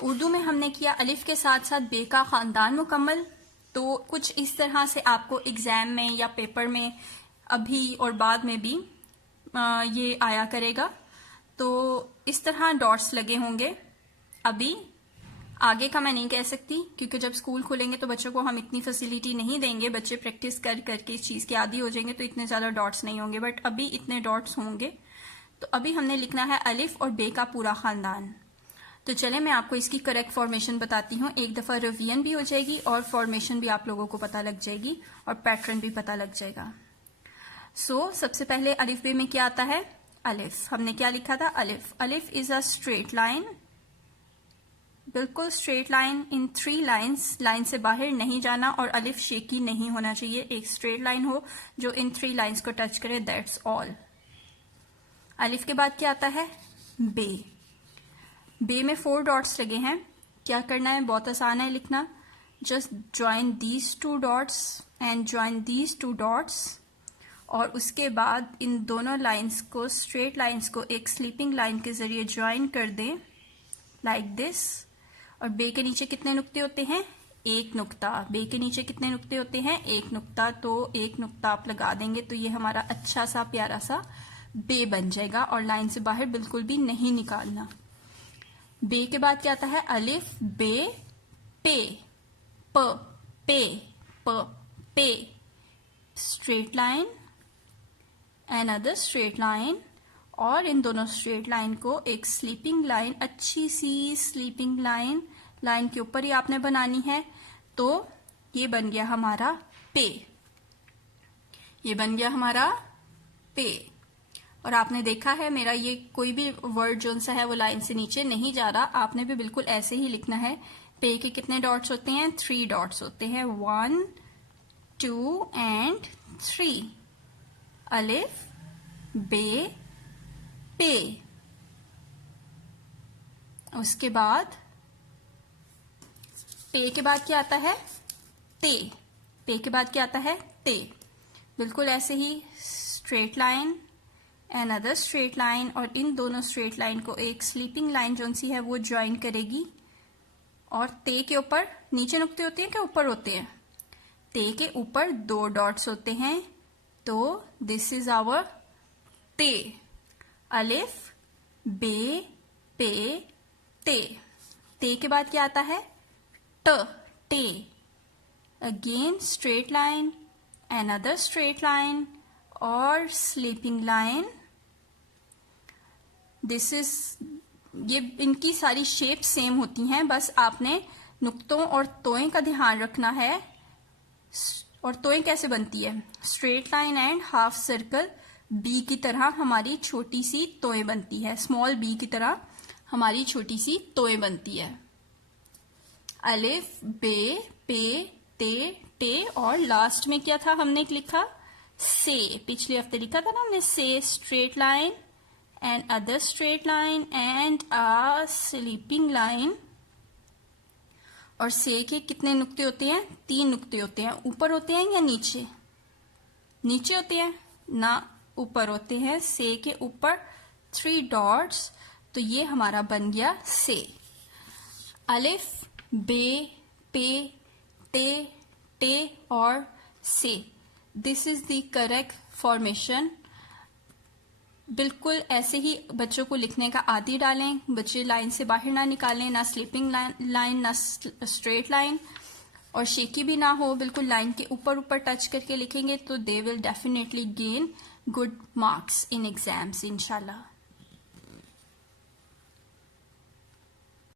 उर्दू में हमने किया अलिफ के साथ साथ बे का ख़ानदान मुकम्मल। तो कुछ इस तरह से आपको एग्ज़ाम में या पेपर में अभी और बाद में भी ये आया करेगा। तो इस तरह डॉट्स लगे होंगे। अभी आगे का मैं नहीं कह सकती, क्योंकि जब स्कूल खुलेंगे तो बच्चों को हम इतनी फैसिलिटी नहीं देंगे, बच्चे प्रैक्टिस कर करके इस चीज़ के आदी हो जाएंगे, तो इतने ज़्यादा डॉट्स नहीं होंगे, बट अभी इतने डॉट्स होंगे। तो अभी हमने लिखना है अलिफ और बे का पूरा ख़ानदान। तो चले मैं आपको इसकी करेक्ट फॉर्मेशन बताती हूँ। एक दफ़ा रिवीजन भी हो जाएगी और फॉर्मेशन भी आप लोगों को पता लग जाएगी और पैटर्न भी पता लग जाएगा। सबसे पहले अलिफ बे में क्या आता है? अलिफ। हमने क्या लिखा था? अलिफ। अलिफ इज अ स्ट्रेट लाइन, बिल्कुल straight line in 3 lines. Line से बाहर नहीं जाना और अलिफ शेकी नहीं होना चाहिए, एक स्ट्रेट लाइन हो जो इन 3 लाइन्स को टच करे, दैट्स ऑल। अलिफ के बाद क्या आता है? बे। बे में 4 डॉट्स लगे हैं। क्या करना है? बहुत आसान है लिखना। Just join these 2 dots and join these 2 dots, और उसके बाद इन दोनों लाइंस को, स्ट्रेट लाइंस को एक स्लीपिंग लाइन के जरिए ज्वाइन कर दें लाइक दिस। और बे के नीचे कितने नुक्ते होते हैं? 1 नुक्ता। बे के नीचे कितने नुक्ते होते हैं? 1 नुक्ता। तो 1 नुक्ता आप लगा देंगे तो ये हमारा अच्छा सा प्यारा सा बे बन जाएगा, और लाइन से बाहर बिल्कुल भी नहीं निकालना। बे के बाद क्या आता है? अलिफ बे पे, प पे, प पे, straight line, another straight line, और इन दोनों स्ट्रेट लाइन को एक स्लीपिंग लाइन, अच्छी सी स्लीपिंग लाइन, लाइन के ऊपर ही आपने बनानी है। तो ये बन गया हमारा पे, ये बन गया हमारा पे। और आपने देखा है मेरा ये कोई भी वर्ड जो सा है वो लाइन से नीचे नहीं जा रहा, आपने भी बिल्कुल ऐसे ही लिखना है। पे के कितने डॉट्स होते हैं? 3 डॉट्स होते हैं, 1 2 एंड 3। अलिफ बे पे। उसके बाद पे के बाद क्या आता है? ते। पे के बाद क्या आता है? ते। बिल्कुल ऐसे ही straight line, another straight line, और इन दोनों स्ट्रेट लाइन को एक स्लीपिंग लाइन जो सी है वो ज्वाइन करेगी। और ते के ऊपर नीचे नुक्ते होते हैं क्या ऊपर होते हैं? ते के ऊपर 2 डॉट्स होते हैं। तो दिस इज आवर ते। अलिफ बे पे ते। ते के बाद क्या आता है? ट, टे। Again straight line, another straight line और स्लीपिंग लाइन। दिस इज, ये इनकी सारी शेप सेम होती हैं, बस आपने नुक्तों और तोएं का ध्यान रखना है। और तोएं कैसे बनती है? Straight line and half circle B की तरह हमारी छोटी सी तोएं बनती है, स्मॉल बी की तरह हमारी छोटी सी तोएं बनती है। अलिफ बे पे ते टे, और लास्ट में क्या था हमने लिखा? से। पिछले हफ्ते लिखा था ना हमने से, straight line and other straight line and a sleeping line. और से के कितने नुक्ते होते हैं? 3 नुक्ते होते हैं। ऊपर होते हैं या नीचे? नीचे होते हैं ना, ऊपर होते हैं। से के ऊपर 3 डॉट्स, तो ये हमारा बन गया से। अलिफ बे पे ते टे और से, this is the correct formation. बिल्कुल ऐसे ही बच्चों को लिखने का आदी डालें, बच्चे लाइन से बाहर ना निकालें, ना स्लीपिंग लाइन ना स्ट्रेट लाइन, और शेकी भी ना हो, बिल्कुल लाइन के ऊपर ऊपर टच करके लिखेंगे तो they will definitely gain good marks in exams इंशाल्लाह।